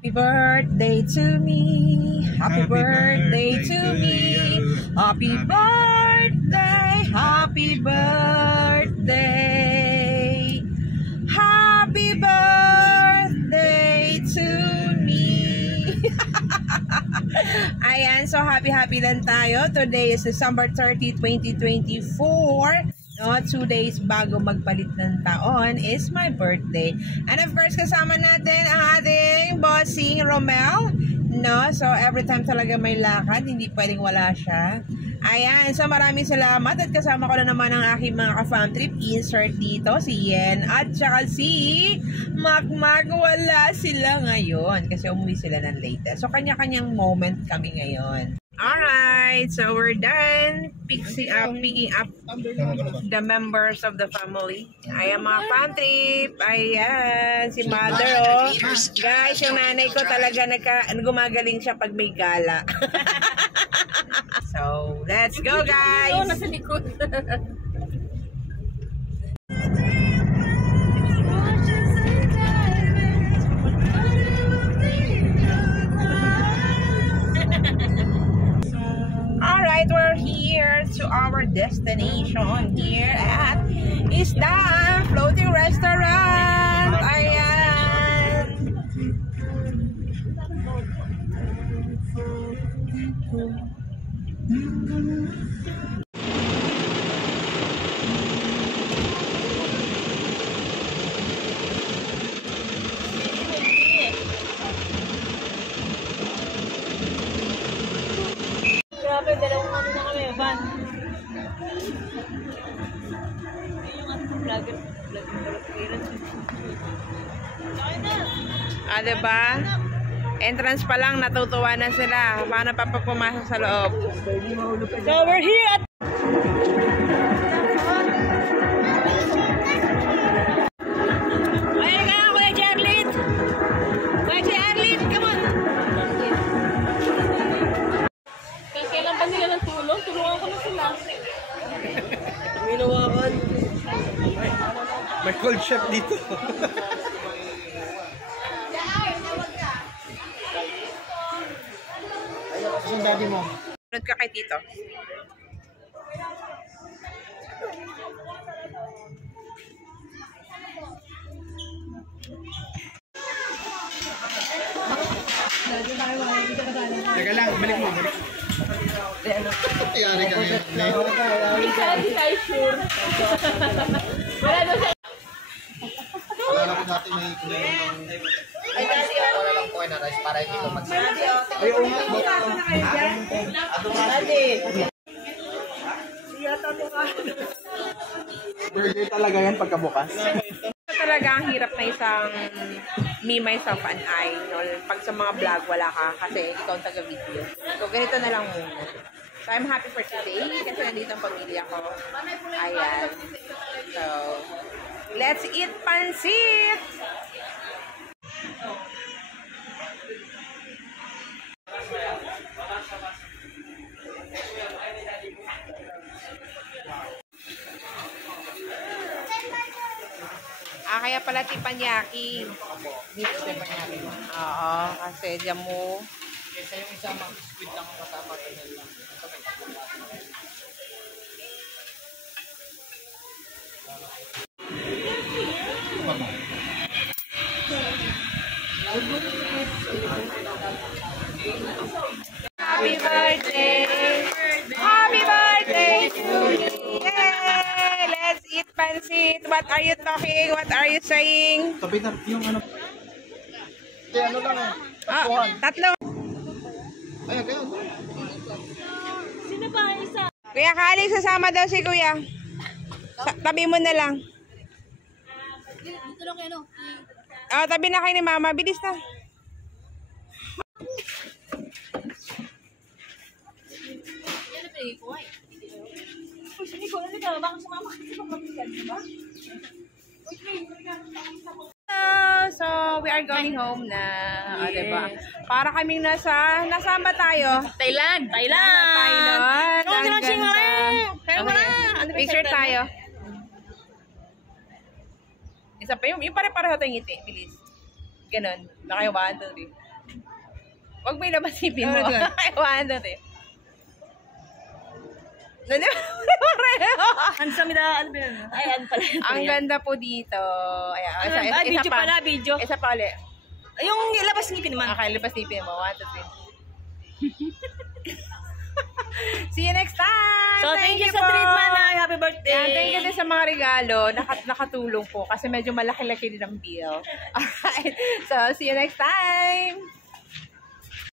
Happy birthday to me. Happy birthday to me. Happy birthday. Happy birthday. Happy birthday to me. Ayan, so happy lang tayo. Today is December 30, 2024. No, 2 days bago magpalit ng taon is my birthday. And of course, kasama natin ang ating bossing Romel. No, so every time talaga may lakad, hindi pwedeng wala siya. Ayan, so maraming salamat at kasama ko na naman ang aking mga ka-fam trip. Insert dito si Yen at saka si Makmak. Wala sila ngayon kasi umuwi sila ng latest. So kanya-kanyang moment kami ngayon. Alright, so we're done picking up the members of the family. Ayan mga fam trip. Ayan, si mother oh. Guys, yung nanay ko talaga gumagaling siya pag may gala. So, let's go guys! Nasa likod. Alright, we're here to our destination here at Isda Floating Restaurant. Ayan. Grabe, dalawang ano na kami, van. Yung ating vlogger Diba? Entrance pa lang, natutuwa na sila. Paano pa pumasok sa loob? So we're here at Ayan ka, Kuya Charlie. Kuya Charlie, come on. Kailan ba sila ng tulong? Tulungan ko na sila. Minawakan. May cold chef dito. Saan daddy mo? Sunod ka kay Tito. Teka lang, balik mo. Yari ka ngayon. Hindi tayo sure. Wala doon siya. Alala ko dati may kumain ng... Ay, dati wala lang po na rice para hindi ko magsabi. Ay, oo nga. Burger talaga yan pagkabukas. Talaga ang hirap na isang me, myself, and I. No? Pag sa mga vlog, wala ka kasi ikaw ang taga-video. So, ganito na lang muna. So, I'm happy for today kasi nandito ang pamilya ko. Ayan. So, let's eat pansit! Kaya pala tipanyaki. Dito tipanyaki. Oo, kasi dyan mo. Kesa yung isa mga squid lang ang kasama ko na lang. Happy birthday! Happy birthday to you! Yay! Let's eat pansit! What are you talking? What are you saying? Tabi na yung ano. Kaya ano lang eh. Tatlo. Ay, kaya. Sino ba isa? Kuya Kali, sasama daw si Kuya. Tabi mo na lang. Dito lang kayo, no? Tabi na kayo ni Mama. Bilis na. Yan na pinigay ko ay. Uy, sige ko, ano ka? Baka sumama kasi pag mabigan, diba? So, we are going home na. Diba? Para kaming nasaan ba tayo? Thailand! Thailand! Ang ganda. Okay. Picture tayo. Isa pa yung pare-pareho tayong ngiti. Bilis. Ganon. Nakayo 1, 2, 3. Huwag mo ilabas sipin mo. One, two, three. Hansamida, ano ba yun? Ay, ano pala yun? Ang ganda po dito. Ayan, Video pala, video. Isa pa ulit. Yung labas ngipin naman. Okay, labas sipin mo. 1, 2, 3. See you next time! So, thank you sa treatment na. Happy birthday! Yeah, thank you din sa mga regalo. Nakatulong po kasi medyo malaki-laki din ang bill. Alright. So, see you next time!